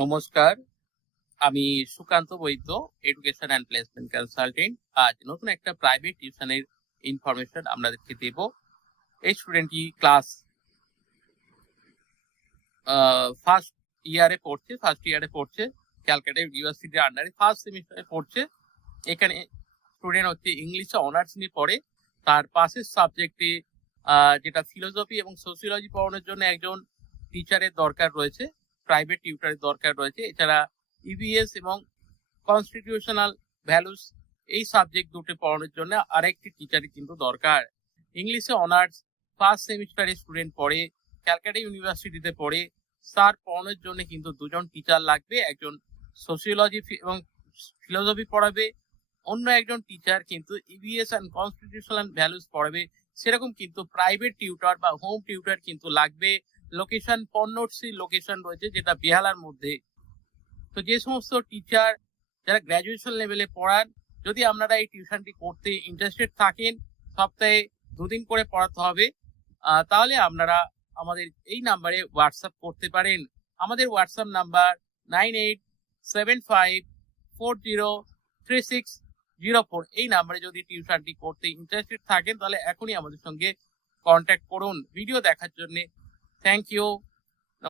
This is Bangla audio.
নমস্কার, আমি Sukanta Baidya education and placement consultant আজ নতুন একটা প্রাইভেট টিউশনের ইনফরমেশন আপনাদেরকে দেব। এই স্টুডেন্টটি ক্লাস ফার্স্ট ইয়ারে পড়ছে ফার্স্ট ইয়ারে পড়ছে ক্যালকাটা ইউনিভার্সিটির আন্ডারে ফার্স্ট সেমিস্টারে পড়ছে। এখানে স্টুডেন্ট হচ্ছে ইংলিশে অনার্স নিয়ে পড়ে। তার পাশের সাবজেক্টে যেটা ফিলোসফি এবং সোসিওলজি পড়ানোর জন্য একজন টিচারের দরকার রয়েছে। প্রাইভেট টিউটারের দরকার রয়েছে। এছাড়া ইভিএস এবং কনস্টিটিউশনাল ভ্যালুস এই সাবজেক্ট দুটো পড়ানোর জন্য আরেকটি টিচারের কিন্তু দরকার। ইংলিশে অনার্স ফার্স্ট সেমিস্টারে স্টুডেন্ট পড়ে ক্যালকাটা ইউনিভার্সিটিতে পড়ে স্যার পড়ানোর জন্য কিন্তু দুজন টিচার লাগবে। একজন সোসিওলজি এবং ফিলোসফি পড়াবে, অন্য একজন টিচার কিন্তু ইভিএস অ্যান্ড কনস্টিটিউশনাল ভ্যালুস পড়াবে। সেরকম কিন্তু প্রাইভেট টিউটর বা হোম টিউটর কিন্তু লাগবে। লোকেশন পন্নটসি লোকেশন রয়েছে, যেটা বেহালার মধ্যে। তো যে সমস্ত টিচার যারা গ্র্যাজুয়েশন লেভেলে পড়ান, যদি আপনারা এই টিউশনটি করতে ইন্টারেস্টেড থাকেন, সপ্তাহে দুদিন করে পড়াতে হবে তাহলে আপনারা আমাদের এই নাম্বারে হোয়াটসঅ্যাপ করতে পারেন। আমাদের WhatsApp number nine eight seven five four zero three six zero four এই নাম্বারে যদি টিউশনটি করতে ইন্টারেস্টেড থাকেন, তাহলে এখনই আমাদের সঙ্গে কন্ট্যাক্ট করুন। ভিডিও দেখার জন্য Thank you.